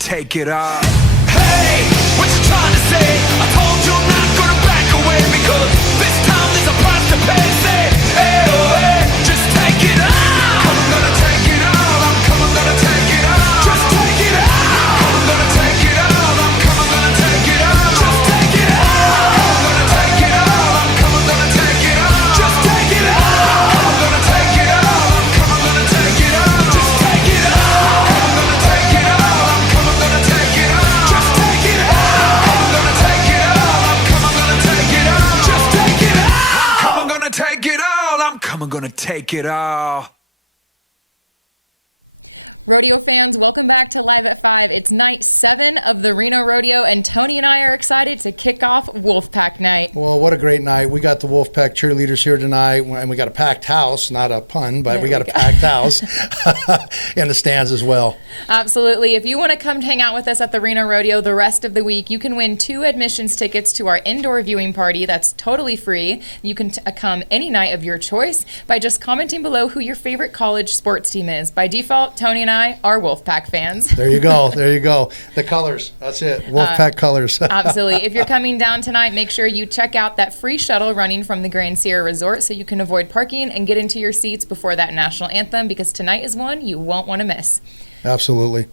Take it all. Hey, what you trying to say? I told you I'm not gonna back away because this time there's a price to pay. Say, hey, oh, hey, just take it all. I'm gonna take it all. I'm gonna take it all. Just take it all. I'm gonna take it all. I'm gonna take it all. Just take it all. I'm gonna take it all. I'm gonna take it all. Just take it all. I'm gonna take it all. I'm gonna take it all. Just take it all. I'm gonna take it all. I'm gonna take it all. Rodeo fans, welcome back to Live at 5. It's night 7 of the Reno Rodeo, and Tony and I are excited to kick off Wolfpack night. Well, what a great night. We got the Wolfpack cheerleaders here tonight, and we got a packed house, not a pun, but we got a packed house in the stands as well. Absolutely. If you want to come hang out with us at the Reno Rodeo the rest of the week, you can win 2 admissions tickets to our indoor viewing party. That's totally free. You can come any night of your choice by just commenting below who your favorite college sports team is. By default, Tony and I are Wolfpack fans. There you go. There you go. The colors. That's it. Wolfpack colors. Absolutely. If you're coming down tonight, make sure you check out that free shuttle running from the Grand Sierra Resort so you can avoid parking and get into your seats before that national anthem, because tonight is one you won't want to miss. Absolutely.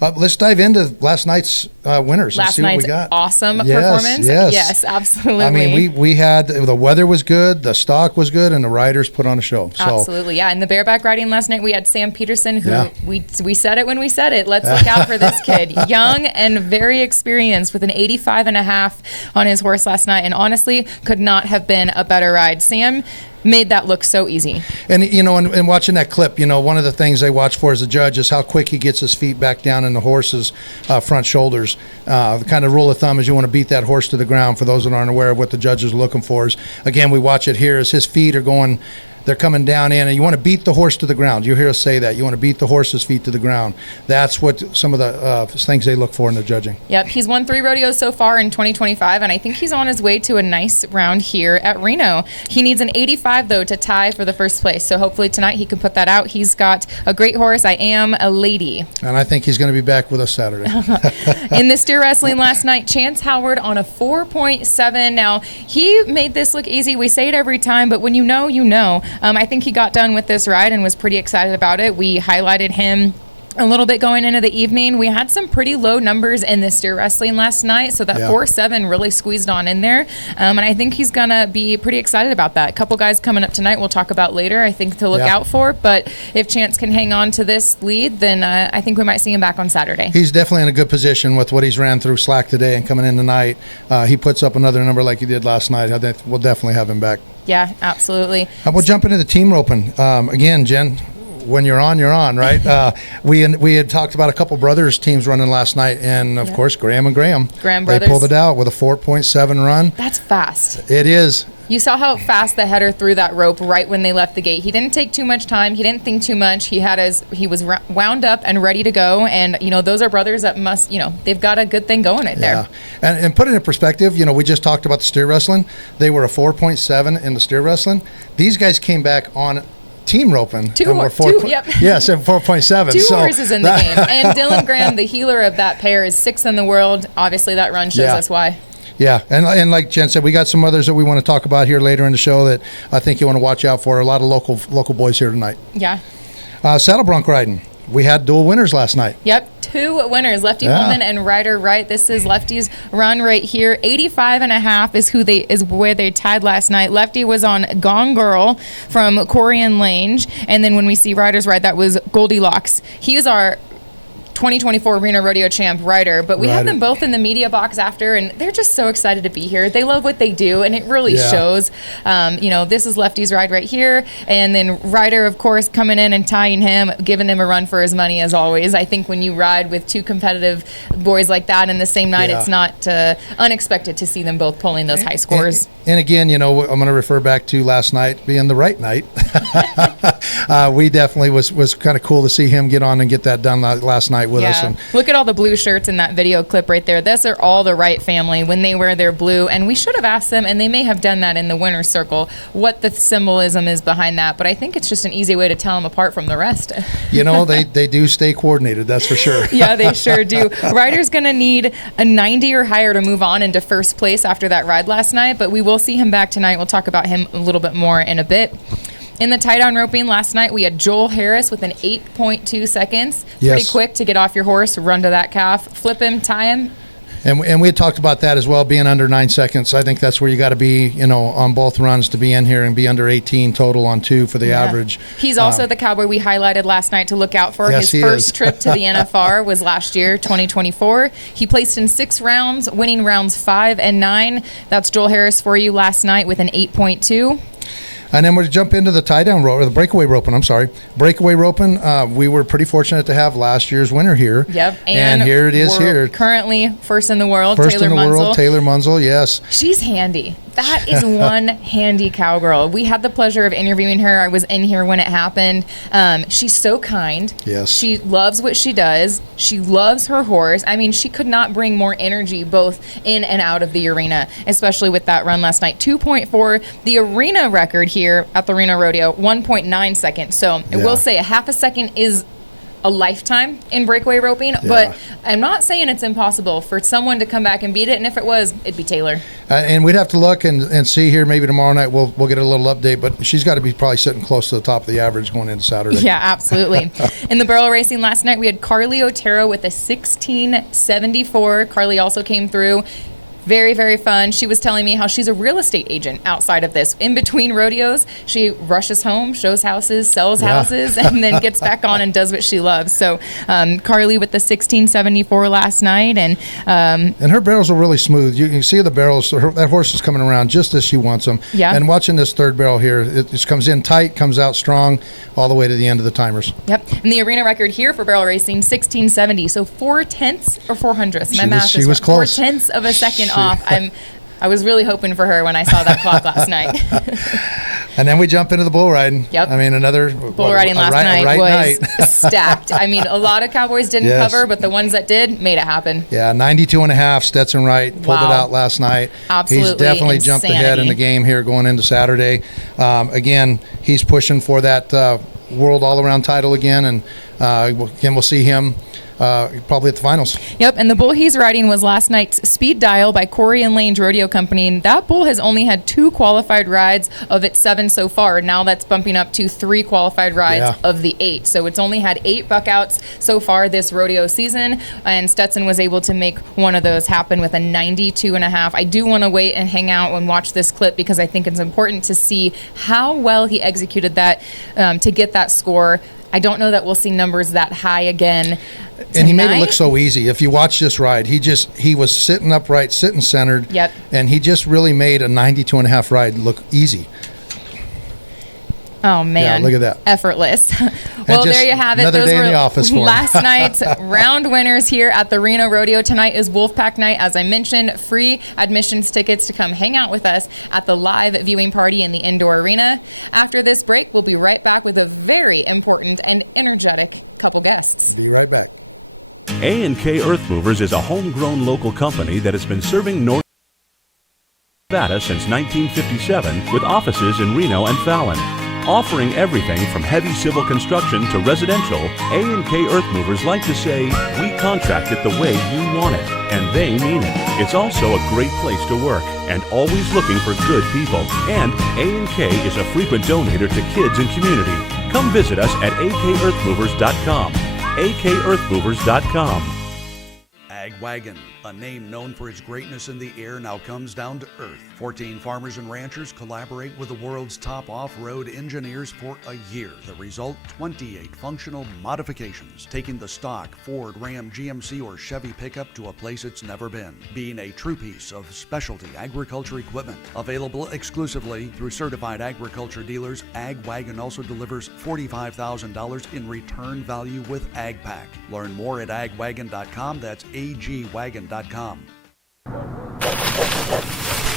Let's dive into last night's winners. Last and see night's what we got. Awesome performance. Yes, absolutely. I mean, we had the weather was good, the stock was good, and the riders put on a show. So. Absolutely, yeah. And the bareback riding last night, we had Sam Peterson, who we said it when we said it. Let's look out for this kid. Young and very experienced with an 85.5 on his horse last night, and honestly, could not have been a better ride. Sam made that look so easy. And, you know, and watching that clip, you know, one of the things they watch for as a judge is how quick he gets his feet back down in the horse's front shoulders. The kind of rule of thumb is you want to beat that horse to the ground. For those that aren't aware of what the judges are looking for is, again, we watch it here as his feet are going, they're coming down in, and you want to beat the horse to the ground. You hear us say that. You want to beat the horse's feet to the ground. That's what some of the things they look for in the judging. Yep, he's won 3 rodeos so far in 2025, and I think he's on his way to a nice round here at Reno. He needs an 85, though, to tie for the first place, so hopefully tonight he can put that out. He's got a great horse. I Am a Lady. And I think he's going to be back with us Saturday. In the steer wrestling last night, Chance Howard on a 4.7. Now, he made this look easy. We say it every time, but when you know, you know. I think he got done with this ride and was pretty excited about it. We highlighted him a little bit going into the evening. We had some pretty low numbers in the steer wrestling last night, so that 4.7 really squeezed on in there, and I think he's gonna be pretty excited about that. A couple guys coming up tonight we'll talk about later, I think, to look out for, but if Chance can hang on to this lead, then I think we might see him back on Saturday. He's definitely in a good position with what he's ran through slack today and coming in tonight. He puts up another number like he did last night. I think we'll definitely have him back. Yeah, absolutely. We'll jump into the team roping. Again, Jen, when you're on, right? We had talked about a couple brothers teams running last night, and of course, Graham and Graham. Graham brothers. They pulled it out with a 4.7 run. That's fast. It is. You saw how fast the header threw that rope right when they left the gate. He didn't take too much time. He didn't think too much. He was wound up and ready to go. And, you know, those are brothers that must, you know, they've got a good thing going right there. And put it in perspective, you know, we just talked about the steer wrestling. They were a 4.7 in the steer wrestling. These guys came back on team roping. Yep. Yes, at 4.7. Two horses in the game. And Dylan Graham, the healer of that pair, is 6th in the world. Obviously, that run shows us why. Yeah, and like Jen said, we got some others that we want to talk about here later in the show that I think you want to watch out for. A lot of local boys here tonight. Yeah. Saddle bronc riding. We had dual winners last night. Yep, 2 winners, Lefty Holman and Ryder Wright. This is Lefty's run right here. 85.5 is where they tied last night. Lefty was on Gone Girl from Corey and Lange, and then when we see Ryder's ride, that was Goldilocks. He's our 2024 Reno Rodeo champ rider, but we had Rider. them both in the media box after, and they're just so excited to be here. They love what they do, and it really Yeah. shows. This is Lefty's ride right here, and then Ryder, of course, coming in and tying him, giving him a run for his money as always. I think when you ride with two competitive boys like that in the same night, Yeah. it's not unexpected to see them both pulling those high scores. And again, I'm going to refer back to last night being the right night. We definitely was kind of cool to see him get on and get that done last night with us. And Look at all the blue shirts in that video clip right there. Those are all the Wright family when they wear their blue. And we should have asked them, and they may have done that in the winner's circle, what the symbolism is behind that. But I think it's just an easy way to tell them apart from the rest. they do stay coordinated, that's for sure. Yeah, they sure do. Ryder's going to need a 90 or higher to move on into first place after that ride last night, but we will see him back tonight. We'll talk about him a little bit more in a bit. In the tie-down roping last night, we had Joel Harris with an 8.2 seconds. Pretty Yes. quick to get off your horse, run to that calf, flip him, tie him. And we had talked about that as well, being under 9 seconds. I think that's where you got to be, on both runs to be in here and be under 18 total on 2 for the average. He's also the cowboy we highlighted last night to look out for. Yes, His he first is. trip to the NFR was last year, 2024. He placed in 6 rounds, winning rounds 5 and 9. That's Joel Harris for you last night with an 8.2. And then we'll jump into the tie-down rope, or the breakaway roping, I'm sorry. Breakaway roping, we were pretty fortunate to have last year's winner here. Yep. And here it is here. Currently first in the world, First Taylor in the Munsell. world, Taylor Munsell, yes. She's handy. That is one handy cowgirl. We had the pleasure of interviewing her. I was in here when it happened. She's so kind. Yes. She loves what she does. She loves her horse. I mean, she could not bring more energy both in and out of the arena, especially with that run last night. 2.4. The arena record here at the Reno Rodeo, 1.9 seconds. So I Yeah. will say a half a second is a lifetime in breakaway roping, but I'm not saying it's impossible for someone to come back and beat it, and if it was, it'd be Taylor. And we'd have to look and see here. Maybe tomorrow night we'll get a little update, but she's got to be probably sitting close to the top of the average going into Saturday. Yeah, absolutely. In the barrel racing last night, we had Carly Otero with a 1674. Carly also came through. Very, very fun. She was telling me how she's a real estate agent outside of this. In between rodeos, she rushes home, shows houses, sells houses, and then gets back on and does what she loves. So Carly with the 1674 last night. And her barrels are really smooth. You can see the barrels. That horse is coming around just as she wants them. Yeah. And watching this third barrel here, it just comes in tight, comes out strong, all the way to the end of the timers. Yep. And the arena record here for barrel racing, 1670. So 4/10 or 400ths. My math she is was right. close. 4/10 of a second off. I was really hoping for her when I saw that clock last night. And then we jump into the bull riding. Yep. I mean, another Bull riding last night was stacked. I mean, a lot of Cowboys didn't Yes. cover, but the ones that did made it happen. Yeah, 92 and a half. Stetson Wright pulled it Wow. out last night. Absolutely He's definitely jumped ahead in insanity. the game here going into Saturday. Again, he's pushing for that world all-around title again, and we'll see him probably at the finals. Yep, and the bull he's riding was last night's Speed Dial by Corey and Lane's Rodeo Company. And that bull has only had 2 qualified rides of its 7 so far. Now that's bumping up to 3 qualified rides of the 8. So it's only had 8 buckouts so far this rodeo season, and Stetson was able to make one of those happen with a 92 and a half. I do want to wait and hang out and watch this clip because I think it's important to see how well he executed that to get that score. I don't know that we'll see numbers that high again. And he made it tonight. look so easy. If you watch this ride, he was sitting upright, sitting centered. Yep. And he just really made a 92 and a half ride look easy. Oh man! Yeah, look at that. Effortless. Well, just there you have it. another Those day in were the office for him. last night's round winners here at the Reno Rodeo. Tonight is Wolfpack Night, as I mentioned. Free admissions tickets to come hang out with us at the live viewing party in the indoor arena. After this break, we'll be right back with a very important and energetic couple guests. Be right back. A&K Earth Movers is a homegrown local company that has been serving North Nevada since 1957 with offices in Reno and Fallon. Offering everything from heavy civil construction to residential, A&K Earth Movers like to say, we contract it the way you want it, and they mean it. It's also a great place to work and always looking for good people. And A&K is a frequent donator to kids and community. Come visit us at akearthmovers.com. akearthmovers.com. Ag Wagon, a A name known for its greatness in the air now comes down to earth. 14 farmers and ranchers collaborate with the world's top off-road engineers for a year. The result, 28 functional modifications, taking the stock Ford, Ram, GMC, or Chevy pickup to a place it's never been. Being a true piece of specialty agriculture equipment. Available exclusively through certified agriculture dealers, Ag Wagon also delivers $45,000 in return value with Ag Pack. Learn more at agwagon.com. That's agwagon.com.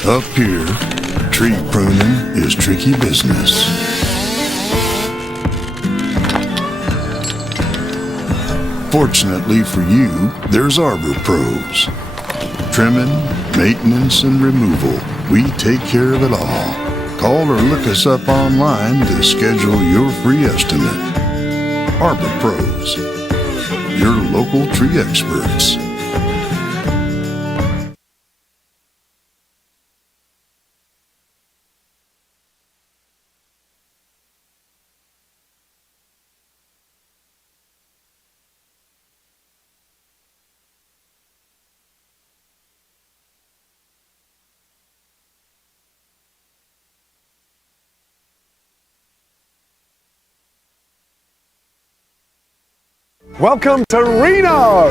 Up here, tree pruning is tricky business. Fortunately for you, there's Arbor Pros. Trimming, maintenance, and removal, we take care of it all. Call or look us up online to schedule your free estimate. Arbor Pros, your local tree experts. Welcome to Reno!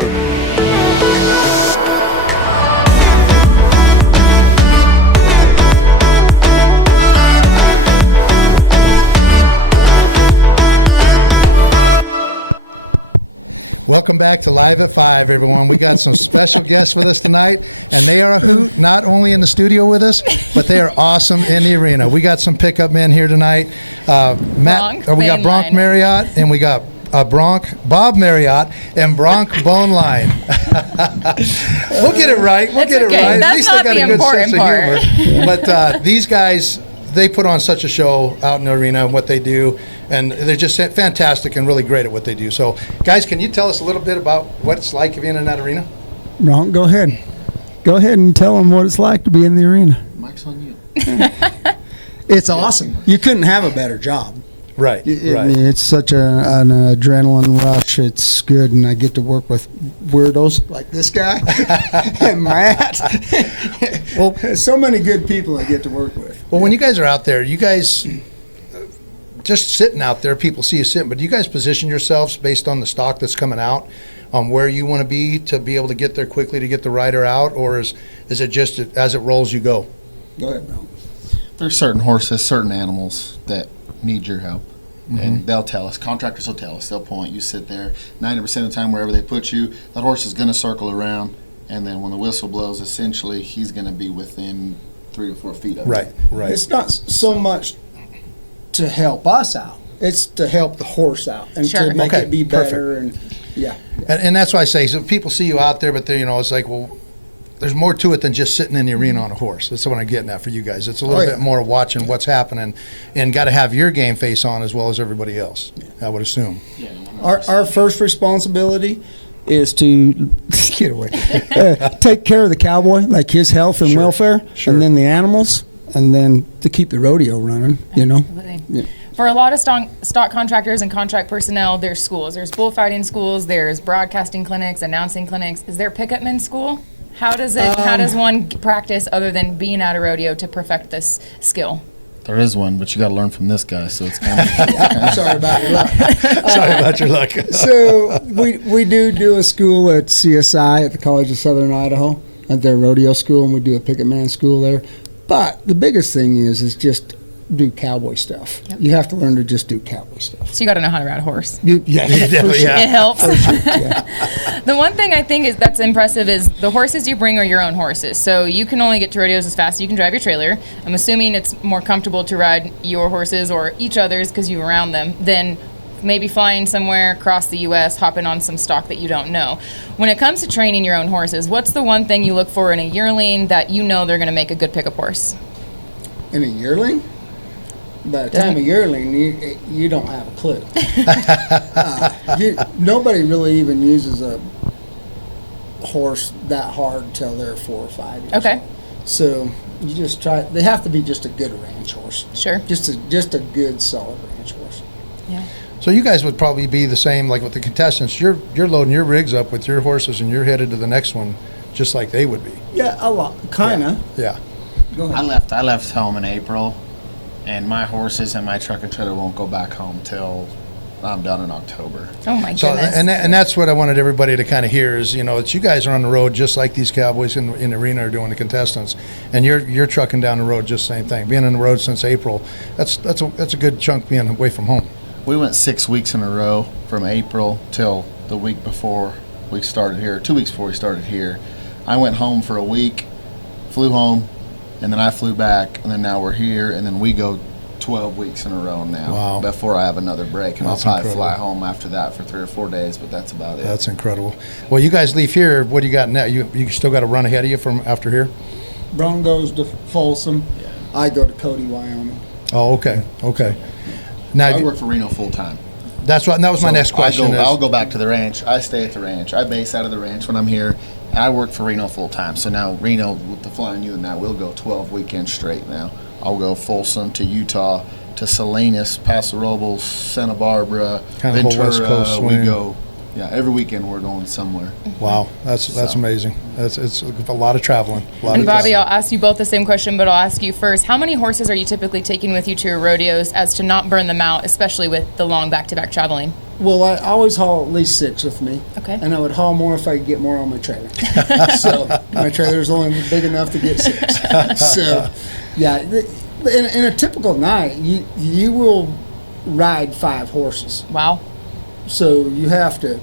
Welcome back to Live at 5, everyone. We got some special guests with us tonight, and they are a hoot, not only in the studio with us, but they are awesome in the arena. We got some pickup men here tonight. We got Bronk Marriott, and we got Bob Marriott and Bronk Bone Line. We'll get it right. We'll get it right. That's At least they not got the a good sense important part. of humor. But these guys, they put on such a show out in the arena and what they do, and they're just fantastic and really great at what they do. So, guys, can you tell us a little bit about what it's like being in that arena? Bronk, go ahead. Go ahead and tell them what it's like to be in the arena. Mike's on you. It's awesome. You couldn't have a better job. Right, I right. mean, it's such an adrenaline rush. It's good, and I get to work with weirdos like this guy and Matt. Well, so many good people I get to work with. Well, when you guys are out there, you guys just sitting out there, people see you sitting, but do you guys position yourselves based on the stock that's coming out, on where you want to be able to get there quickly to get the rider out, or is it just as it rolls you go? Go ahead, Bronk. There's certain horses, certain animals that need your help. And they'll tell us. Contractors will tell us. They'll point. You sit there. 90% of the time, wherever they put you, that horse is going to circle around. And then when the whistle blows, essentially, he's going to be within 3 or 4 feet of Right, it. right. It's not so much to help us out. It's to help the horse out and Sure. to make Okay, it be better. And yeah. And that's why I say, so people see you out there, but they, it's like, well, there's more to it than just sitting in the arena on a horse. That's what I'm getting at for you guys. It's a little bit more watching what's happening, and got to have your game face on as well as everybody else, I would assume. Our first responsibility is to get away, take care of the cowboy, like his health and welfare, and then the animals, and then to keep the rodeo running. Absolutely. Yeah. For a lot of stock contractors and contract personnel, there's schools. There's bullfighting schools. There's broadcasting clinics, announcing clinics. Is there pickup men school? How does one practice other than being at a rodeo to perfect this skill? There is one, but you got to learn from this guy, so it's kind of. Sorry about your luck. Sorry about your luck. So we do a school at CSI at the College of Southern Idaho at their rodeo school, and we do a picket man school there. But the biggest thing is just do cowboy stuff. Yep. You have to learn to just do cowboy stuff. So you got to know how to ride a horse. Yeah. It helps. Yeah. The one thing I think that's impressive is the horses you bring are your own horses. So you can only get to rodeos as fast as you can drive your trailer. I'm assuming it's more comfortable to ride your horses or each other's because you're around them than maybe flying somewhere across the U.S., hopping on some stock that you don't know. When it comes to training your own horses, what's the one thing you look for in a yearling that you know they're going to make a good pickup horse? In a yearling? By the time a yearling, you don't have a clue. Nobody really even uses a horse that hard until they're 4 or 5 years Okay. old. So you just try. They have to be just a good ranch horse. Sure. Just a good solid ranch horse. Yeah. So you guys would probably be the same, like with the contestants. You're loading your rigs up with your horses, and you're headed to the next one just like they would be. Yeah, a lot, kind of. Yeah. Go ahead. I left home in April, and my horses and my truck and trailer won't go back home till I'm done in October. Oh my So, goodness. and that's what I wanted everybody to kind of hear is, that you guys are on the road just like these cowboys in the arena are doing, the contestants, and you're trucking down the road just the same thing. Being on the road since April, that's a good chunk being away from home. We went 6 weeks in a row from April till the week before we started here, 2 weeks before we started here. I went home for a week, flew home, and then I flew back, and then now we're here, and then we go 12 weeks in a row now. Wow. Before I have another break, and That's I'll probably incredible. fly home after that for 3 or 4 days, but that's about it. That's incredible. Well, you guys leave here. What do you got now? You still got to run ahead of you from after here? Brown goes to Folsom. I go to Cody, Wyoming. Oh, okay. Now I work for Reno full time. that was my next question. I'll go back to the ranch. I stay at the ranch. I base out of the ranch when I'm here, and I work for Reno full time. So now Reno, with the Flying U and that, we'll go 12 weekends straight now. I'll go Folsom to Utah to Salinas, Paso Robles, Santa Barbara, Kind of whole Ventura. West Coast We swing. go, every weekend we're going somewhere. Wow, that's amazing. It's a lot of traveling. And Bobby, I'll ask you both the same question, but I'll ask you first. How many horses are you typically taking with you to your rodeos as to not burn them out, especially with the long back-to-back traveling? Well, I always haul at least 6 with me. Okay. And I would haul more if I could get more on my trailer. So my trailer's only big enough to get 6. So, yeah, in a typical night, you will ride 5 horses. Wow. So you have to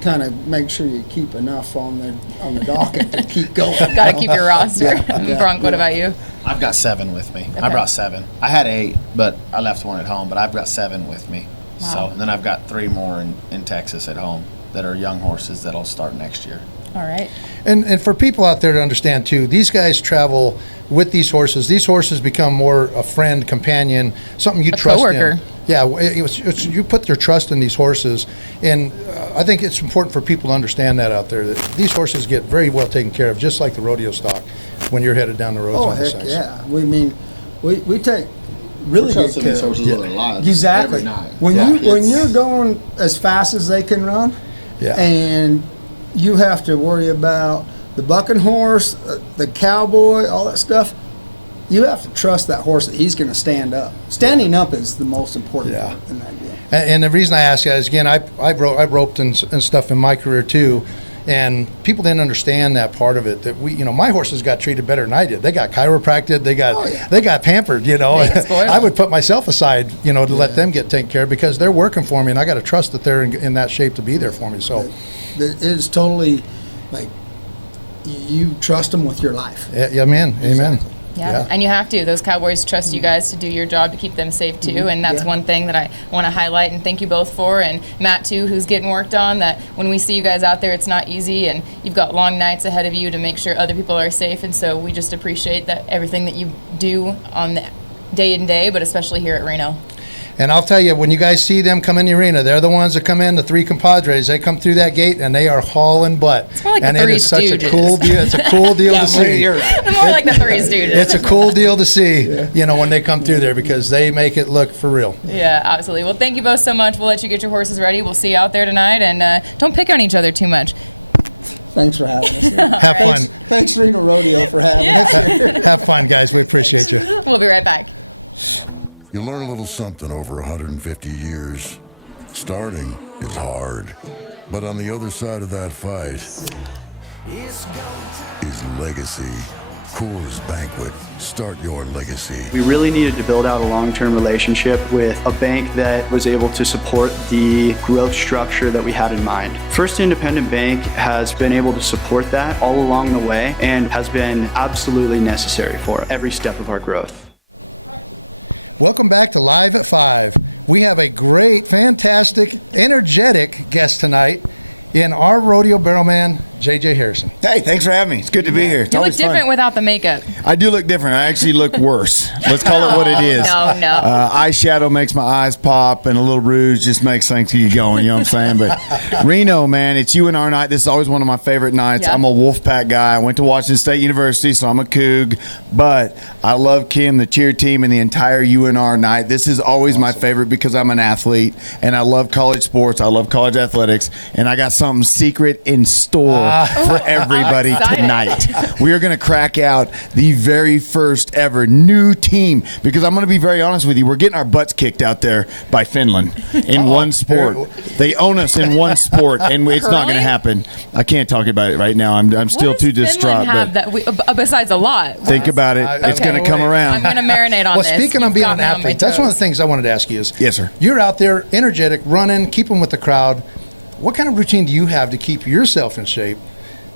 kind of make sure you keep enough on the docket to keep going. Got to keep your roster. Yeah. Bronk, what about you? I've got 7 with me. I Okay. brought 7. I had 8, but I left one at home, but I've got 7 with me. Wow. So, and then I've got 3 more in Texas at home that are young horses that'll start next year. All right. And for people out there to understand too, these guys travel with these horses. These horses become more a friend, companion, something you trust coworker. in. Yeah, you put your trust in these horses, and I think it's important for people to understand that out there, that these horses get very well taken care of, just like the rodeo stock when you're headed down the road. Oh, heck yeah. We take really good Trusting care these of horses with their lives Exactly. every night. When It's- you're going as fast as they can run, Yeah. and you have to worry about the bucking horse, the cowboy, all that stuff, you have to trust that horse that he's going to stand up. Standing up is the most important Yeah. part in that deal. And the reason I ask you is, again, I've roped and stuff in my career too, and people didn't understand that part of it. That my horses got treated better than I did. They got chiropractic. They got pampered. They got spoiled. I would put myself aside, to let them get taken care of because they're working for me, and I got to trust that they're in that shape to be there for me. So It is totally like you trust them with your life. yeah, man, amen. Yeah. And you have to. Those cowboys trust you guys to do your job to keep them safe too. And that's Yeah. one thing that I want to highlight and thank you both for. And Matt too, who's getting worked on, that when we see you guys out there, it's not easy and you've got long nights ahead of you to make sure other people are safe. And so we just appreciate that everything that you do on the day in day, but especially here at Reno. And I'll tell you, when you guys see them come in the arena, they're the ones that come in, the 3 compadres. They come through that gate, and they are hauling butt. It's more like and the it Three is such a Stooges. cool deal. It's a cool deal to see. You're right. More like the Three Stooges. It's a cool deal to see, when they come through there because they make it look for real. Yeah, absolutely. Well, thank you both so much. We'll let you get your horses ready. We'll see you out there tonight. And don't pick on each other too much. Thanks for having us. Have fun. Thanks, Reno Rodeo, for having us. Have fun, guys. We appreciate you. We'll be right back. You learn a little something over 150 years. Starting is hard. But on the other side of that fight is legacy. Coors Banquet. Start your legacy. We really needed to build out a long-term relationship with a bank that was able to support the growth structure that we had in mind. First Independent Bank has been able to support that all along the way and has been absolutely necessary for every step of our growth. Welcome back to Live at 5. We have a great, fantastic, energetic guest tonight in our rodeo barrelman, J.J. Harrison. Hey, thanks for having me. It's good to be here. It's You look always fun. different without the makeup. I do look different. I actually look worse. Let's call it what it is. No. Eyeshadow makes my eyes pop, and a little rouge just makes things keep going. You know what I'm saying? But Reno, man, it's UNR night. This is always one of my favorite nights. Yeah. I'm a Wolfpack guy. I went to Washington State University, so I'm a Coug. But I love Kim, the cheer team, and the entire UNR night. This is always my favorite because I'm an athlete, and I love college sports. I love college athletics, and I got something secret in store for everybody excited. tonight. We are going to crack out the very first ever new team, because I'm going to be very honest with you. We're getting our butts kicked out there by Finland in one sport. They own us in one sport, and it's not going to happen. I can't talk about it right now. I'm still too distraught. Have But that besides a lot. think about it. It's going to come I'm around. going to marinate on Well, this. speaking of You've being got an me on my athlete, that's one of toes. the things I wanted to ask you is, Yes, sir. You're out there, energetic, running, keeping with the crowd. What kind of routine do you have to keep yourself in shape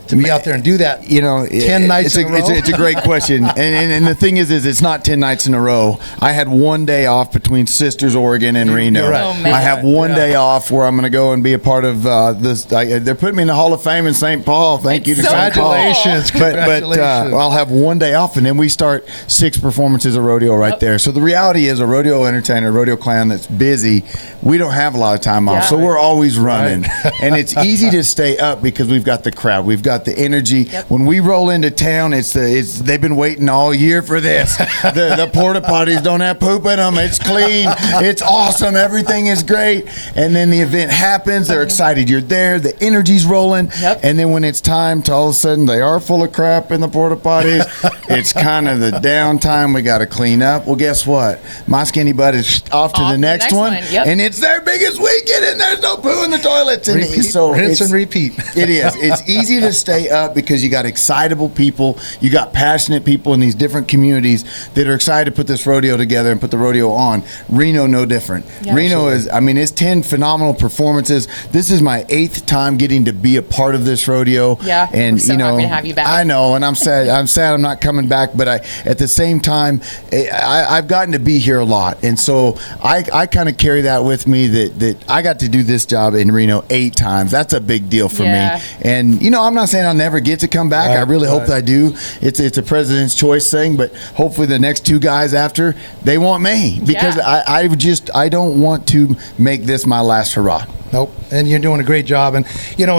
to be out there and do that? 10 nights in a row. It's a great question, and the thing is it's not 10 nights in a row. I had one day off between Sisters, Oregon, and Reno. You're right. Oh, man. I have one day off where I'm going to go and be a part of this. They're putting me in the Hall of Fame in St. Paul. Thank you to so St. Paul. Congratulations. But Congratulations. I'll have one day off, and then we start 6 performances of rodeo right there. So the reality is, a rodeo entertainer, a rodeo clown that's busy, we don't have a lot of time off. Yeah. So we're always running, and it's easy to stay up because we've got the crowd, we've got the energy. Yep. When we roll into town, they've been waiting all year for this. The porta potties don't have poop in them. It's clean. It's awesome. Everything is great. And then the event happens. They're excited. You're there. The energy's rolling. Yep. And then when it's time to all of a sudden they are full of crap in the porta potties, it's kind of the downtime. We got to clean up. Well, guess what? My skinny butt is off to the next one. Yep. And it's their biggest weekend, and there's no poo in the toilets. And Repeat, so rinse it's- and repeat. It is. It's easy to stay up because you got excitable people, you got passionate people in these different communities that are excited to put this rodeo together and put the rodeo on. Reno, no different. Yeah. Reno is, it's 10 phenomenal performances. This is my 8th time getting to be a part of this rodeo. Yeah, and we're so happy to have you back. I know, and I'm sad. I'm not coming back, but at the same time, I've gotten to be here a lot, and so I kind of carry that with me that I got to do this job in Reno 8 times. That's a big deal for Yeah. me. And I'm not saying I'll never get to come back. I really hope that I do. It's a president's choice thing, but hopefully the next 2 guys after, they want me, because Yeah. I don't want to make this my last hurrah. Nope. And you're doing a great job. And,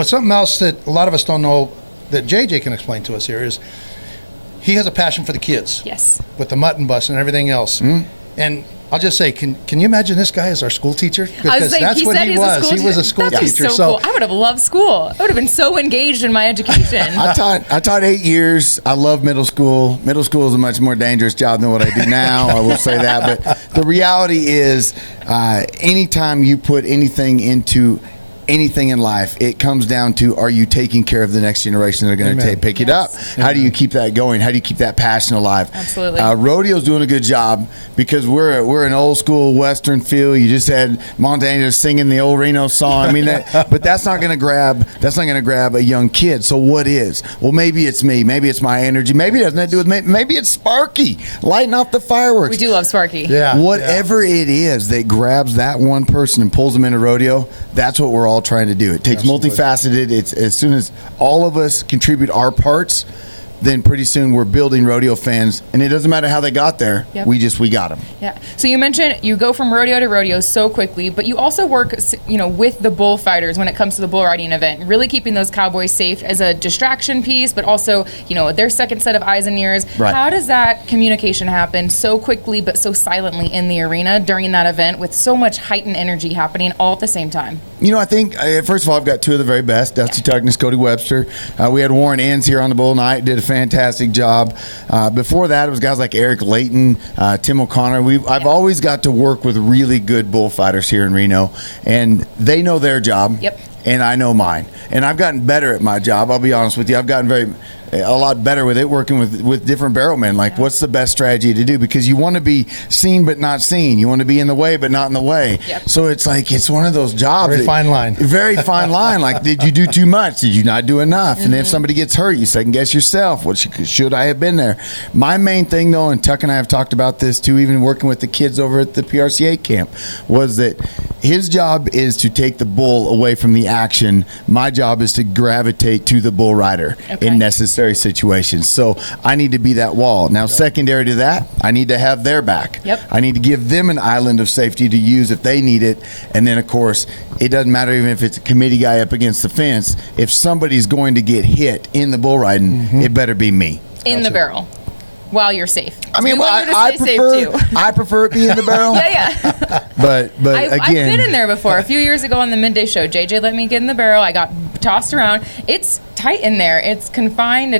something else that a lot of us don't know that JJ can explain to us here is he has a passion for the kids. Yes. With the mutton bus and everything else. And I'll just say, can you imagine this guy as our school teacher? I was saying, that's what said he he's was. a school He was a school That'd be teacher. So cool. I would have loved school. I would have been so engaged in my education. I taught 8 years. I love middle school. Middle school is a much more dangerous job than what I do now. I will say that. But the reality is, anytime you put anything into anything in life, it comes down to, are you taking care of the next generation that are going to pick it up? How do you keep that going? How do you keep that passion alive? Absolutely. Rodeo's doing a good job because we're an old school Western feel. You just had Montana singing the old Reno song. But that's not going to grab a young kid. So what is? Well, maybe it's me. Maybe it's my energy. Maybe it has nothing to do with me. Maybe it's Sparky lighting off the fireworks. We do love Sparky. Yeah. Whatever it is that grabs that one person and pulls them into rodeo, that's what we're all trying to do. It takes Absolutely. multifaceted. It's as soon as all of us contribute our parts, then pretty soon we're building rodeo fans, and it doesn't matter how they got there. Yep. We got them. Yeah. So you mentioned you go from rodeo to rodeo so quickly, but you also work, with the bullfighters when it comes to the bull riding event, really keeping those cowboys safe as a distraction piece, but also, their second set of eyes and ears. Right. How does that communication happen so quickly but so silently in the arena during that event with so much heightened energy happening all at the same time? I think, first of all, I've got 2 of the very best, Dusty Tugnas, Cody Webster. We had Warren Enns here on the bull night, did a fantastic job. Before that, it was guys like Eric Layton, Tim O'Connor. I've always got to work with really good bullfighters here in Reno, and they know their job. Yep. And I know mine. And I've gotten better at my job. I'll be honest with you. I've gotten a lot better with it, working with different barrelmen. Like, what's the best strategy to do? Because you want to be seen but not seen. You want to be in the way but not in the way. Yep. So it's one of those jobs. Very fine line. Very fine line. Like, did you do too much? Did you not do enough? And if somebody gets hurt, you second guess yourself. What should I have been there? My main thing, though, and Tuck and I have talked about this too, even working with the kids over at the PRCA camp, was that his job is to take the bull away from the action. My job is to gravitate to the bull rider in necessary situations. So I need to be that wall. Now, secondary to that, I need to have their back. Yep. I need to give them an island of safety to use if they need it. And then, of course, it doesn't matter even if it's a committee guy up against the fence. If somebody's going to get hit in the bull riding, it better be me. In the barrel. While you're safe. I mean, We want you to I stay prefer safe too. I prefer it being in the barrel. Yeah. But I've again, been in there before. A few years ago on the midday show, JJ let me get in the barrel. I got tossed around. It's tight in there. It's confined.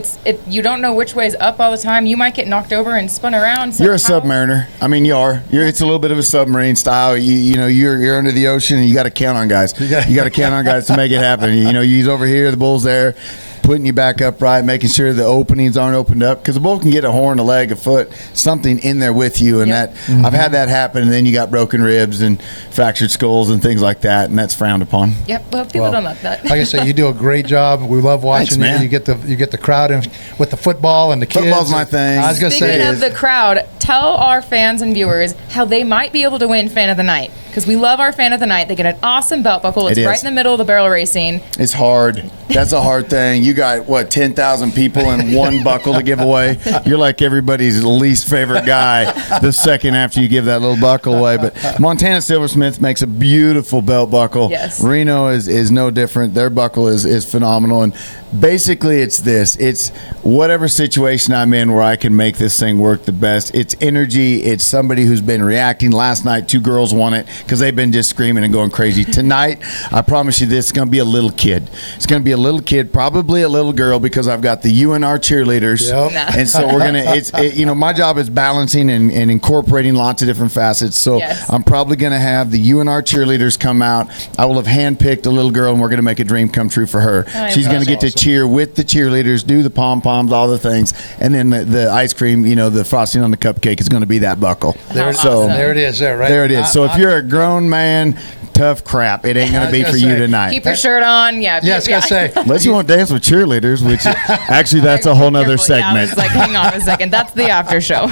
You don't know which way is up all the time. You might get knocked over and spun around. So you're a submariner. I mean, you are. It's a little bit of a submarine style. You're under the ocean, and you got to count on guys. You got to count on guys to make it happen. You's over here, the bull's there, putting you back upright, making sure the openings aren't opened up, because the bull can get a horn, a leg, a foot, something in there with you, and I've had that happen, and then you got broken ribs and fractured skulls and things like that, and that's frowned upon. Yep. Well, people don't like that. Like I say, you do a great job. We love watching you. You get the crowd in with the football and the kids. Football's my thing. I was gonna Speaking say of the crowd, tell our fans and viewers how they might be able to win Fan of the Night, because we love our Fan of the Night. They get an awesome belt buckle. It's right in the middle of the barrel racing. It's hard. That's a hard thing. You got 10,000 people and one buckle to give away. You're like everybody's least favorite guy the second after you give that little buckle away. But Montana Silversmith makes a beautiful belt buckle. Yes. Reno is no different. Their buckle is phenomenal. And basically it's whatever situation I'm in where I can make this thing work the best. It's energy. It's somebody who's been reacting. Last night, 2 girls won it because they've been just screaming and going crazy. Tonight, I promise you this, it's going to be a little kid. It's going to be a little kid, probably a little girl, because I've got the UNR cheerleaders. Yep. And so we're going to, my job is balancing and incorporating lots of different facets. So I'm probably going to have the UNR cheerleaders come out. I will have handpicked a little girl, and we're going to make a dream come true for her. She's going to get to cheer with the cheerleaders, do the pom-poms, all the things. And then the ice cream, the frosting on the cupcake is going to be that buckle. There it is. There it is. So if you're a grown man, tough crap, it ain't going to be for you tonight. Keep your shirt on. Yeah. Yeah, I was going to say. Unless you want to dance with cheerleaders, which actually that's a whole nother segment. Yeah, I was like, hang on a second. That's the after show.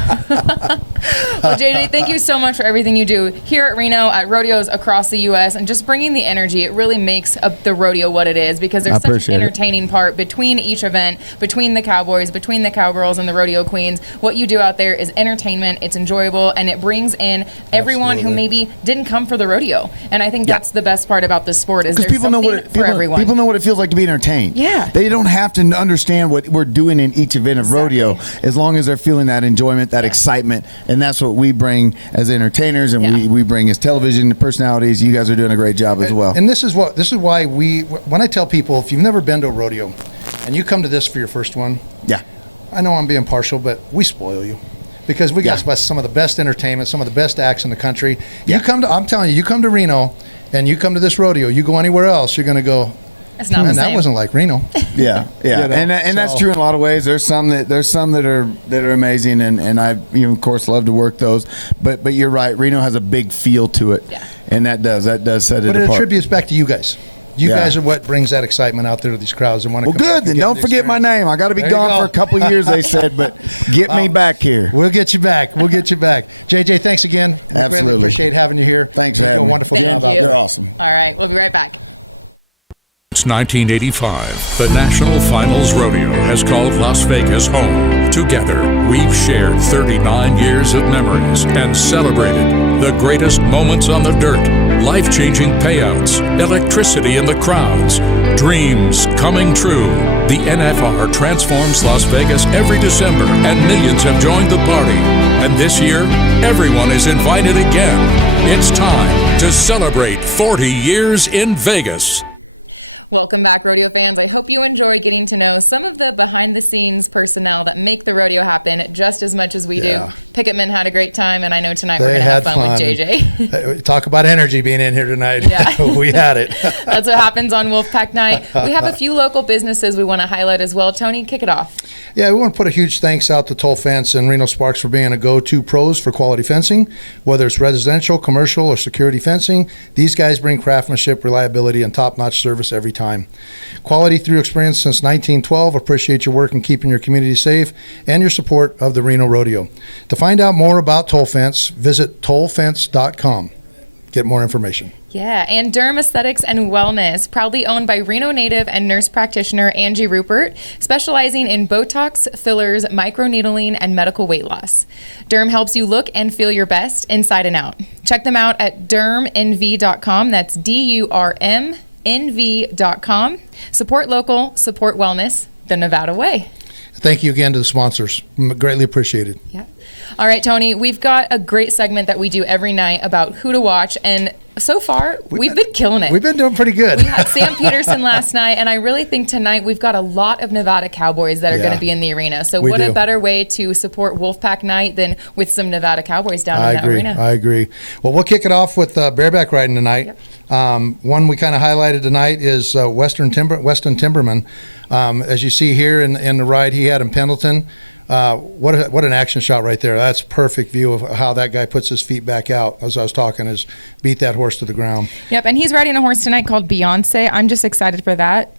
Well, JJ, thank you so much for everything you do here at Reno, at rodeos across the U.S., and just bringing the energy. It really makes the rodeo what it is, because there's such an entertaining part between each event, between the cowboys, between the cowgirls, and the rodeo queens. What you do out there is entertainment. It's enjoyable, and it brings in everyone who maybe didn't come for the rodeo. And I think that's the best part about this sport, is there's something for everyone. People know what it feels like to be entertained. Yeah. They don't have to understand what we're doing in each event of rodeo, as long as they're feeling that enjoyment, that excitement, and that's what we bring as entertainers, and we bring as television personalities. You guys are doing a great job as well. And this is why when I tell people, if you've never been to a rodeo and you come to this for your first one, I know I'm being partial, but we spoil you. Because we got some of the best entertainment, some of the best acts in the country. I'm telling you, you come to Reno and you come to this rodeo, you go anywhere else, you're going to go, it's not the same. That wasn't like Reno. Yeah. And that's true in a lot of ways. There's some that are amazing, and I of course love to work those. But you're right, Reno has a big feel to it, and that does set it apart. But it attributes back to you guys. You guys are what brings that excitement out there to these crowds and want to. Well, good. Then don't forget my name. I got to be gone for a couple of years, they said, but get me back here. We'll get you back. JJ, thanks again. We Absolutely really appreciate having you here. Thanks for having me. Wonderful job out there. You're awesome. All right, we'll be right back. Since 1985, the National Finals Rodeo has called Las Vegas home. Together, we've shared 39 years of memories and celebrated the greatest moments on the dirt, life-changing payouts, electricity in the crowds, dreams coming true. The NFR transforms Las Vegas every December, and millions have joined the party. And this year, everyone is invited again. It's time to celebrate 40 years in Vegas. Welcome back, rodeo fans. I hope you enjoy getting to know some of the behind-the-scenes personnel that make the rodeo happen just as much as we do. Picket Men had a great time, and I know tonight we're going to have fun with JJ. Talk about energy being in here tonight. Yeah. We had it. That's what happens on Wolfpack Night. We have a few local businesses we want to highlight as well. Tony, kick it off. Yeah, we want to put a huge thanks out to Toll Fence and Reno Sparks for being a go-to pros for quality fencing. Whether it's residential, commercial, or security fencing, these guys bring craftsmanship, reliability, and top-notch service every time. Quality through experience since 1912. Appreciate your work in keeping your community safe and your support of the Reno Rodeo. To find out more about Toll Fence, visit tollfence.com. Get more information. Yeah, and Derm Aesthetics and Wellness, proudly owned by Reno native and nurse practitioner Angie Rupert, specializing in Botox, fillers, microneedling, and medical weight loss. Derm helps you look and feel your best inside and out. Check them out at dermnv.com. That's DURMNV.com. Support local, support wellness, the Nevada way. Thank you again to the sponsors. Greatly appreciated. Yeah. All right, Tony, we've got a great segment that we do every night about who to watch, and so far we've been been killing it. We've been doing pretty good. We had Sam Peterson last night, and I really think tonight we've got a lot of Nevada Cowboys that are going to be in the arena. So what a better way to support Wolfpack night than with some Nevada Cowboys down in that arena. I agree. Well, we'll kick it off with bareback riding tonight. Yep. One we kind of highlighted tonight is Weston Timberman. As you see here in the ride he had in Pendleton, what an action shot right there. That's perfect view of how that guy puts his feet back out, as I was talking, is beat that horse to the ground. Yep, and he's riding a horse tonight called Beyonce. I'm just excited for that.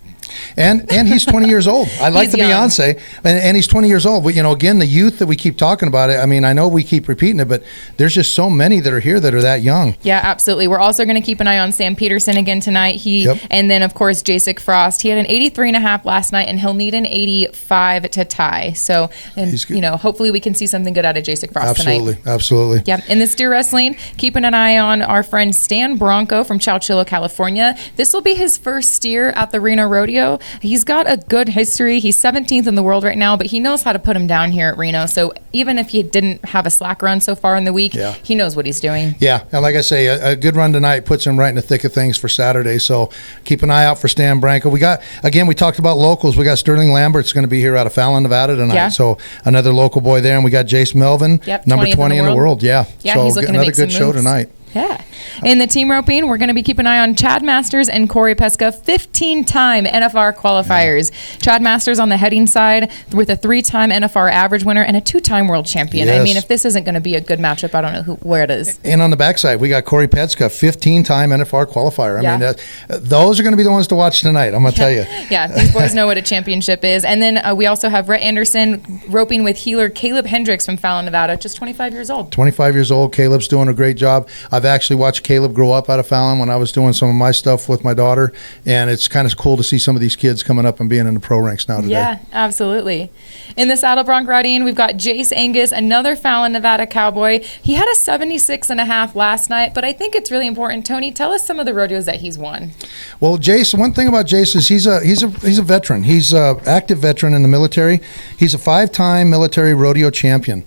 And he's 20 years old. I like He's the young. Beyonce, and he's 20 years old. But, again, the youth that we keep talking about it. I mean, I know we keep repeating it, but there's just so many that are here that are that young. Yeah, absolutely. We're also going to keep an eye on Sam Peterson again tonight. And then, of course, Jacek Frost. He had an 83.5 last night, and he'll need an 85 to tie. So, hopefully we can see something good out of Jacek Frost tonight. Absolutely. Yeah. In the steer wrestling, keeping an eye on our friend Stan Bronco from Chowchilla, California. This will be his first steer at the Reno Rodeo. He's got a good history. He's 17th in the world right now, but he knows how to put him down here at Reno. So even if he didn't have a slack run so far in the week, he knows what he's doing. Yeah, and like I say, a good run tonight puts him right in the thick of things for Saturday. So keep an eye out for Stan Branco. We talked about locals. We got Sterling Lambert's going to be here out of Fallon, Nevada tonight. Yeah. So another local boy there, and we got Jace Melvin, number 20 in the world. Yeah, so he's looking another good show tonight. Yeah. In the team roping, we're going to be keeping an eye on Chad Masters and Corey Pesca, 15-time NFR qualifiers. Yeah. Chad Masters on the heading side with a 3-time NFR average winner and a 2-time world champion. Yes. I mean, if this isn't going to be a good matchup, I don't know where it is. And on the backside, we got Corey Pesca, 15-time NFR qualifier. I mean, those are going to be the ones to watch tonight, I'm going to tell you. Yeah, these boys know what a championship is. And then we also have Rhett Anderson roping with healer Caleb Hendricks from Fallon, Nevada, just 25 years old. 25 years old. Caleb's doing a great job. I've actually watched Caleb grow up out of Fallon when I was doing some of my stuff with my daughter, and it's kind of cool to see some of these kids coming up and being in the pro ranks now today. Yeah, absolutely. In the saddle bronc riding, we've got Jace Angus, another Fallon, Nevada cowboy. He had a 76.5 last night, but I think it's really important. Tony, tell us some of the rodeos that he's won. Well, Jace, one thing about Jace is he's a veteran. He's an active veteran in the military. He's a 5-time military rodeo champion.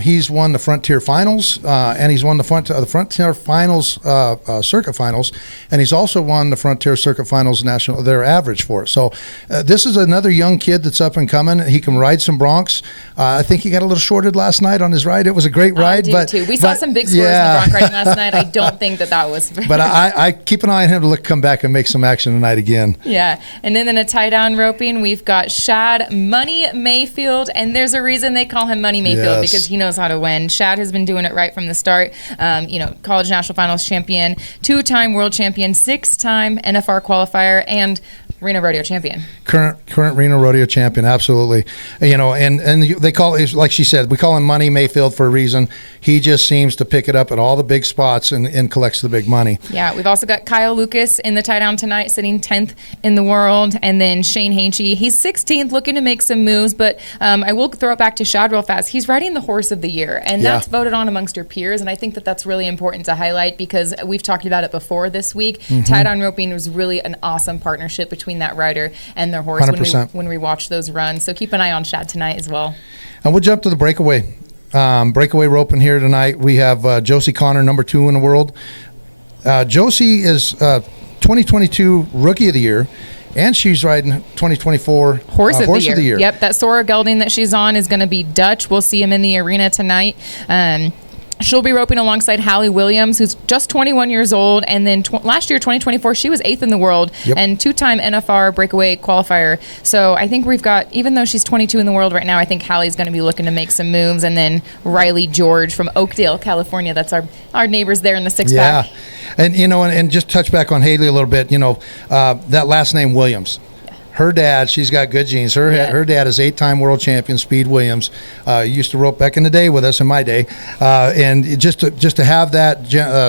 He's won the Frontier Finals, and he's won the Frontier Finals Circuit Finals, and he's also won the Frontier Circuit Finals National, their average for it. So this is another young kid that's up and coming. He can ride some broncs. I think he got a little shorted last night on his ride. It was a great ride. Too. We saw some big scores in the bronc riding last night. I don't think that was very But I keep an eye on him to come back and make some action tonight again. Yeah. And then in a tie-down roping, we've got Shad Money Mayfield, and there's a reason they call him Money Mayfield, because he knows how to win. Shad has been doing it right from the start. College National Finals champion, 2-time world champion, 6-time NFR qualifier, and Reno Rodeo champion. Current Reno Rodeo champion, absolutely. And they call it, like she said, we call him Money Mayfield for a reason. He just seems to pick it up at all the big spots and collects the big money. Yeah, we've also got Kyle Lucas in the tie down tonight, sitting 10th in the world, and then Shane Hanchey. He's 16th, looking to make some moves, but I will throw it back to Shad real fast. He's riding the horse of the year, and that's voted on amongst your peers, and I think that's really important to highlight because we've talked about it before this week. Mm-hmm. Tie down roping was really an awesome partnership between that rider and their horse 100%. when we watch those runs. So keep an eye on Shad tonight as well. And we'll jump to the breakaway. Breakaway roping here tonight. We have Josie Connor, number 2 in the world. Josie is 2022 Rookie of the Year, and she's riding 2024 Horse of the Year. Yep, that Sora gelding that she's on is going to be Dutch. We'll see him in the arena tonight. She'll be roping alongside Hallie Williams, who's just 21 years old. And then last year, 2024, she was 8th in the world and 2-time NFR breakaway qualifier. So I think we've got, even though she's 22 in the world right now, I think Hallie's going to be looking to make some moves. And then Riley George from Oakdale, California. That's our neighbors there in the 6-pack. Yeah. And, and just touch back on Haley a little bit, that last name Williams. Her dad, she's got good genes. Her dad is 8-time world champion, Speed Williams. Used to rope back in the day with us in my day, and just to have that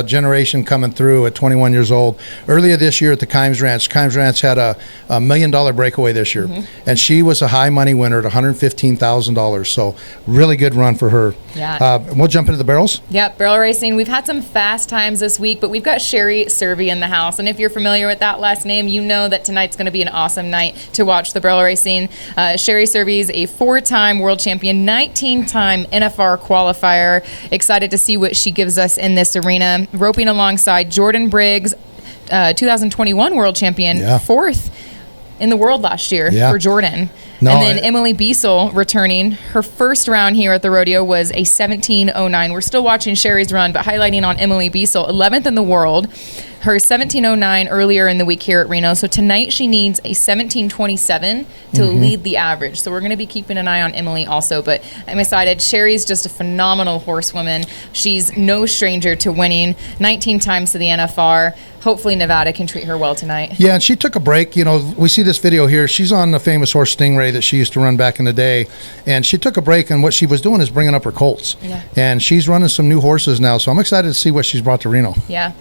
generation coming through at 21 years old. Earlier this year at the Kimes Ranch had a $1 million breakaway this year, and she was a high money winner at $115,000. So really good run for her. Yeah. We'll jump into the barrels. Yep, barrel racing. We've had some fast times this week, but we've got Sherry Servey in the house, and if you're familiar with that last name, you know that tonight's going to be an awesome night to watch the barrel racing. Sherry Servey's a 4-time world champion, 19-time NFR qualifier. Excited to see what she gives us in this arena. Roping alongside Jordan Briggs, 2021 world champion, Yeah. 4th in the world last year Yeah. for Jordan. No, and then Emily Biesel returning. Her first round here at the rodeo was a 17:09. We're still watching Sherry's run, but highlighting on Emily Biesel, 11th in the world. Her 17:09 earlier in the week here at Reno. So tonight she needs a 17:27 to lead the average. So we're going to be keeping an eye on Emily also. But I'm excited. Sherry's just a phenomenal horsewoman. She's no stranger to winning 19 times to the NFR. Hopefully Nevada can treat her well tonight. Yeah, and she took a break. You know, we see this video here. She's on the famous horse Stingray that she used to run back in the day. And she took a break, and what she was doing is bringing up her colts. Yeah. And she's running some new horses now, so I'm excited to see what she's brought to Reno. Yeah.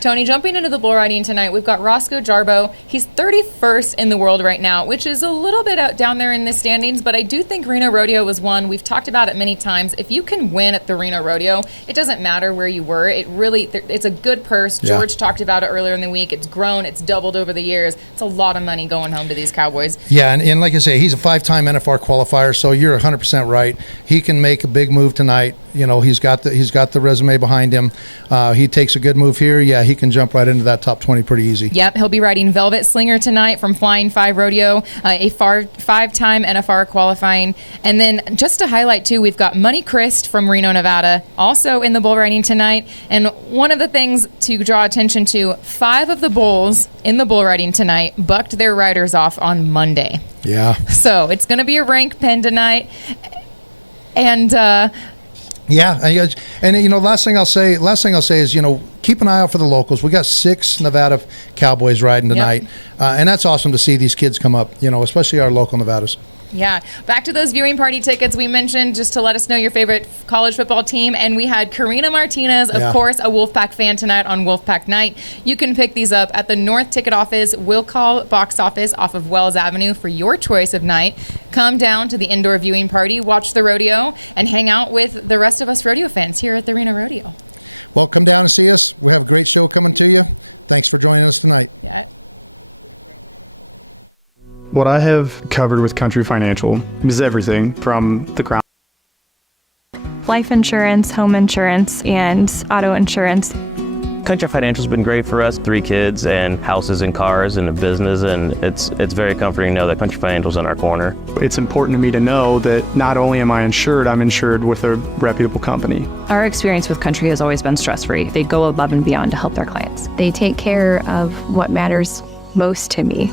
Tony, jumping into the bull riding tonight, we've got Roscoe Jarbo. He's 31st in the world right now, which is a little bit out down there in the standings, but I do think Reno Rodeo was one. We've talked about it many times. If you can win at the Reno Rodeo, it doesn't matter where you were. It's a good purse. Yeah. George talked about it earlier in the week. It's grown. It's doubled over the years. It's a lot of money going home to these cowboys. Yeah, and like I say, he's a 5-time NFR qualifier, so you're 100% right. He can make a big move tonight. You know, he's got the resume behind him. He takes a good move here. Yeah, he can jump right into that top 20 pretty easy. Yep, he'll be riding Velvet Slinger tonight from Flying 5 Rodeo, a 5-time NFR qualifying. And then just to highlight too, we've got Money Christ from Reno, Nevada, also in the bull riding tonight. And one of the things to draw attention to, 5 of the bulls in the bull riding tonight bucked their riders off on Monday. Yeah. So it's going to be a rank pen tonight. And yeah, and you know, last thing I'll say is, you know, keep an eye out for the locals. We got 6 Nevada cowboys riding tonight, and that's awesome to see these kids come up. You know, especially our local Nevadas. yeah, back to those viewing party tickets we mentioned, just to let us know your favorite college football team. And we had Karina Martinez, of course, a Wolfpack fan tonight on Wolfpack Night. You can pick these up at the North Ticket Office, Will Call box office off of Wells Avenue for your choice of night. Come down to the indoor viewing party, watch the rodeo, and hang out with the rest of us rodeo fans here at the Reno Rodeo. Well, come down and see us. We have a great show coming to you. Thanks for joining us tonight. Yeah. What I have covered with Country Financial is everything from the ground. Life insurance, home insurance, and auto insurance. Country Financial's been great for us. 3 kids and houses and cars and a business, and it's very comforting to know that Country Financial's in our corner. It's important to me to know that not only am I insured, I'm insured with a reputable company. Our experience with Country has always been stress-free. They go above and beyond to help their clients. They take care of what matters most to me.